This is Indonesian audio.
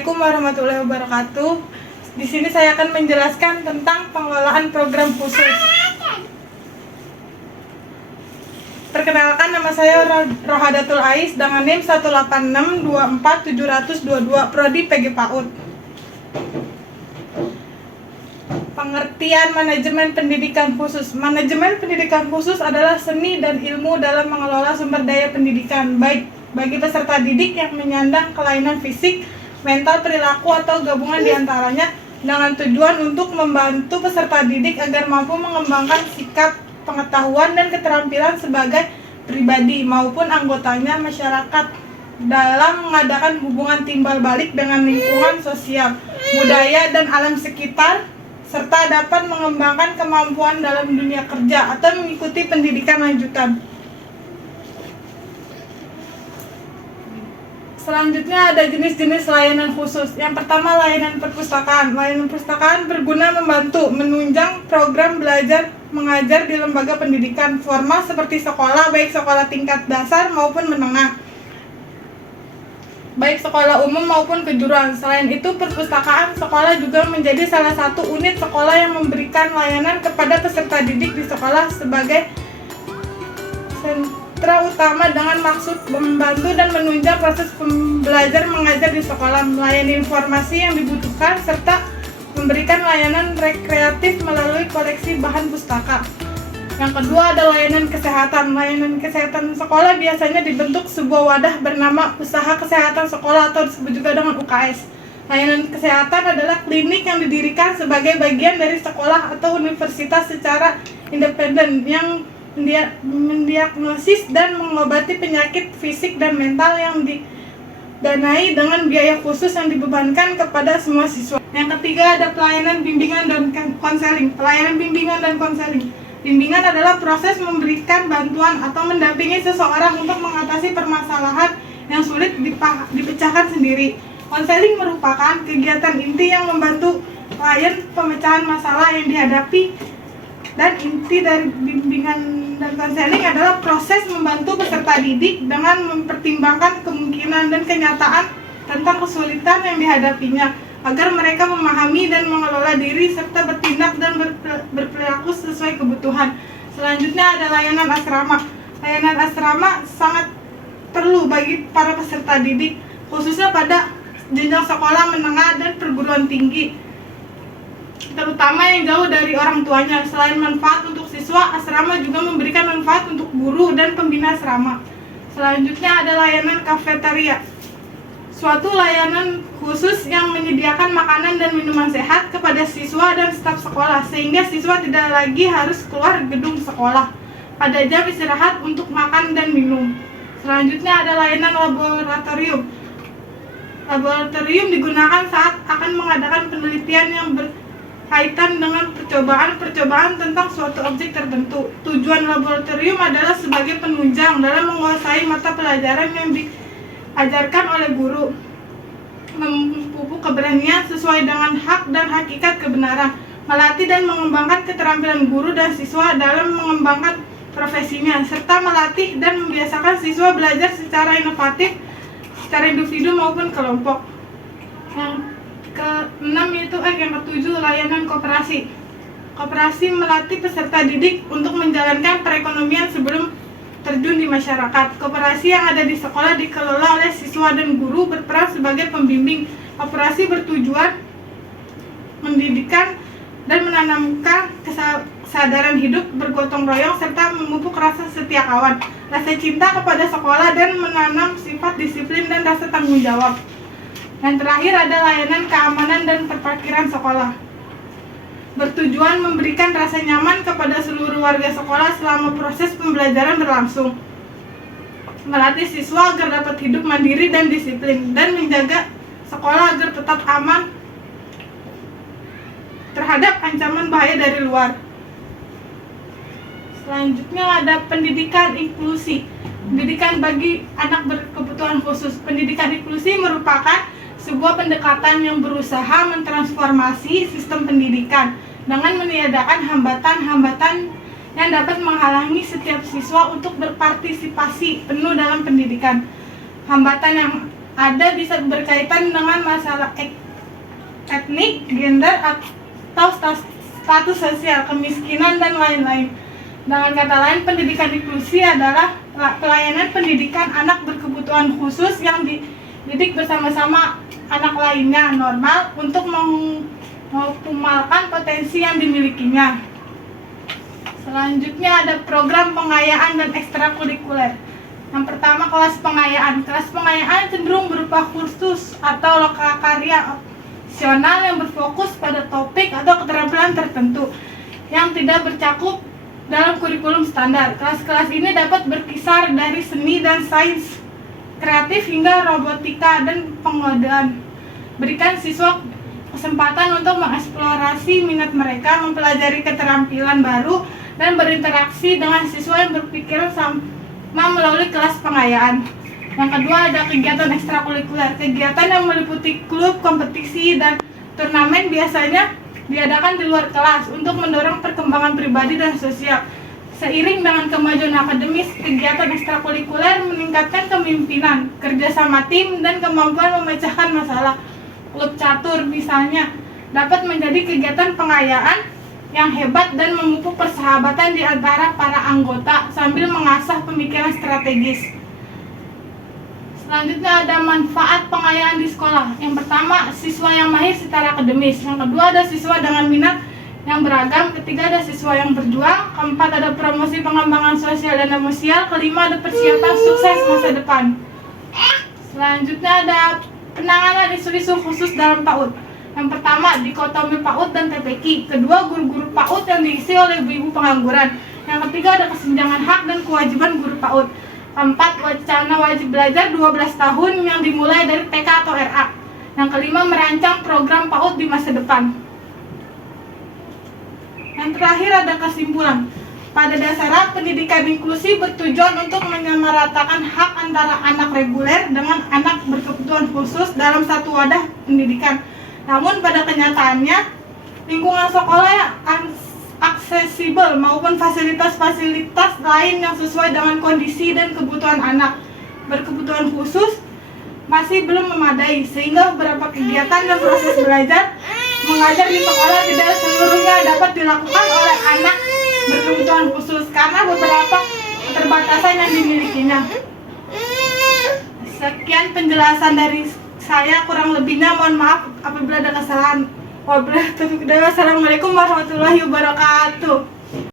Assalamualaikum warahmatullahi wabarakatuh. Di sini saya akan menjelaskan tentang pengelolaan program khusus. Perkenalkan, nama saya Rohadatul Ais dengan NIM 186247022 Prodi PG PAUD. Pengertian manajemen pendidikan khusus. Manajemen pendidikan khusus adalah seni dan ilmu dalam mengelola sumber daya pendidikan, baik bagi peserta didik yang menyandang kelainan fisik, mental, perilaku, atau gabungan diantaranya, dengan tujuan untuk membantu peserta didik agar mampu mengembangkan sikap, pengetahuan, dan keterampilan sebagai pribadi maupun anggotanya masyarakat dalam mengadakan hubungan timbal balik dengan lingkungan sosial, budaya, dan alam sekitar, serta dapat mengembangkan kemampuan dalam dunia kerja atau mengikuti pendidikan lanjutan. Selanjutnya ada jenis-jenis layanan khusus. Yang pertama, layanan perpustakaan. Layanan perpustakaan berguna membantu menunjang program belajar mengajar di lembaga pendidikan formal seperti sekolah, baik sekolah tingkat dasar maupun menengah, baik sekolah umum maupun kejuruan. Selain itu, perpustakaan sekolah juga menjadi salah satu unit sekolah yang memberikan layanan kepada peserta didik di sekolah sebagai sentra utama dengan maksud membantu dan menunjang proses belajar mengajar di sekolah, melayani informasi yang dibutuhkan, serta memberikan layanan rekreatif melalui koleksi bahan pustaka. Yang kedua ada layanan kesehatan. Layanan kesehatan sekolah biasanya dibentuk sebuah wadah bernama Usaha Kesehatan Sekolah atau disebut juga dengan UKS. Layanan kesehatan adalah klinik yang didirikan sebagai bagian dari sekolah atau universitas secara independen yang mendiagnosis dan mengobati penyakit fisik dan mental yang didanai dengan biaya khusus yang dibebankan kepada semua siswa. Yang ketiga ada pelayanan bimbingan dan konseling. Pelayanan bimbingan dan konseling. Bimbingan adalah proses memberikan bantuan atau mendampingi seseorang untuk mengatasi permasalahan yang sulit dipecahkan sendiri. Konseling merupakan kegiatan inti yang membantu klien pemecahan masalah yang dihadapi, dan inti dari bimbingan dan konseling adalah proses membantu peserta didik dengan mempertimbangkan kemungkinan dan kenyataan tentang kesulitan yang dihadapinya, agar mereka memahami dan mengelola diri serta bertindak dan berperilaku sesuai kebutuhan. Selanjutnya ada layanan asrama. Layanan asrama sangat perlu bagi para peserta didik, khususnya pada jenjang sekolah menengah dan perguruan tinggi, terutama yang jauh dari orang tuanya. Selain manfaat untuk siswa, asrama juga memberikan manfaat untuk guru dan pembina asrama. Selanjutnya ada layanan kafetaria. Suatu layanan khusus yang menyediakan makanan dan minuman sehat kepada siswa dan staf sekolah, sehingga siswa tidak lagi harus keluar gedung sekolah pada jam istirahat untuk makan dan minum. Selanjutnya ada layanan laboratorium. Laboratorium digunakan saat akan mengadakan penelitian yang berkaitan dengan percobaan tentang suatu objek tertentu. Tujuan laboratorium adalah sebagai penunjang dalam menguasai mata pelajaran yang diajarkan oleh guru, memupuk keberanian sesuai dengan hak dan hakikat kebenaran, melatih dan mengembangkan keterampilan guru dan siswa dalam mengembangkan profesinya, serta melatih dan membiasakan siswa belajar secara inovatif, secara individu maupun kelompok. Yang ketujuh, layanan koperasi. Koperasi melatih peserta didik untuk menjalankan perekonomian sebelum terjun di masyarakat. Koperasi yang ada di sekolah dikelola oleh siswa dan guru berperan sebagai pembimbing. Koperasi bertujuan mendidikan dan menanamkan kesadaran hidup bergotong royong serta memupuk rasa setia kawan, rasa cinta kepada sekolah, dan menanam sifat disiplin dan rasa tanggung jawab. Dan terakhir ada layanan keamanan dan perparkiran sekolah. Bertujuan memberikan rasa nyaman kepada seluruh warga sekolah selama proses pembelajaran berlangsung, melatih siswa agar dapat hidup mandiri dan disiplin, dan menjaga sekolah agar tetap aman terhadap ancaman bahaya dari luar. Selanjutnya ada pendidikan inklusi. Pendidikan bagi anak berkebutuhan khusus. Pendidikan inklusi merupakan sebuah pendekatan yang berusaha mentransformasi sistem pendidikan dengan meniadakan hambatan-hambatan yang dapat menghalangi setiap siswa untuk berpartisipasi penuh dalam pendidikan. Hambatan yang ada bisa berkaitan dengan masalah etnik, gender, atau status sosial, kemiskinan, dan lain-lain. Dengan kata lain, pendidikan inklusi adalah pelayanan pendidikan anak berkebutuhan khusus yang dididik bersama-sama anak lainnya normal untuk mengoptimalkan potensi yang dimilikinya. Selanjutnya ada program pengayaan dan ekstrakurikuler. Yang pertama, kelas pengayaan. Kelas pengayaan cenderung berupa kursus atau lokakarya opsional yang berfokus pada topik atau keterampilan tertentu yang tidak bercakup dalam kurikulum standar. Kelas-kelas ini dapat berkisar dari seni dan sains kreatif hingga robotika dan pengodaan. Berikan siswa kesempatan untuk mengeksplorasi minat mereka, mempelajari keterampilan baru, dan berinteraksi dengan siswa yang berpikiran sama melalui kelas pengayaan. Yang kedua ada kegiatan ekstrakurikuler. Kegiatan yang meliputi klub, kompetisi, dan turnamen biasanya diadakan di luar kelas untuk mendorong perkembangan pribadi dan sosial. Seiring dengan kemajuan akademis, kegiatan ekstrakurikuler meningkatkan kepemimpinan, kerjasama tim, dan kemampuan memecahkan masalah. Klub catur misalnya dapat menjadi kegiatan pengayaan yang hebat dan memupuk persahabatan di antara para anggota sambil mengasah pemikiran strategis. Selanjutnya ada manfaat pengayaan di sekolah. Yang pertama, siswa yang mahir secara akademis. Yang kedua, ada siswa dengan minat yang beragam. Ketiga, ada siswa yang berjuang. Keempat, ada promosi pengembangan sosial dan emosial. Kelima, ada persiapan sukses masa depan. Selanjutnya ada penanganan isu-isu khusus dalam PAUD. Yang pertama, dikotomi PAUD dan TPQ. Kedua, guru-guru PAUD yang diisi oleh ibu-ibu pengangguran. Yang ketiga, ada kesenjangan hak dan kewajiban guru PAUD. Keempat, wacana wajib belajar 12 tahun yang dimulai dari TK atau RA. Yang kelima, merancang program PAUD di masa depan. Yang terakhir ada kesimpulan. Pada dasarnya, pendidikan inklusi bertujuan untuk menyamaratakan hak antara anak reguler dengan anak berkebutuhan khusus dalam satu wadah pendidikan. Namun pada kenyataannya, lingkungan sekolah yang aksesibel maupun fasilitas-fasilitas lain yang sesuai dengan kondisi dan kebutuhan anak berkebutuhan khusus masih belum memadai, sehingga beberapa kegiatan dan proses belajar mengajar di sekolah tidak seluruhnya dapat dilakukan oleh anak berkebutuhan khusus karena beberapa keterbatasan yang dimilikinya. Sekian penjelasan dari saya, kurang lebihnya mohon maaf apabila ada kesalahan. Wassalamualaikum warahmatullahi wabarakatuh.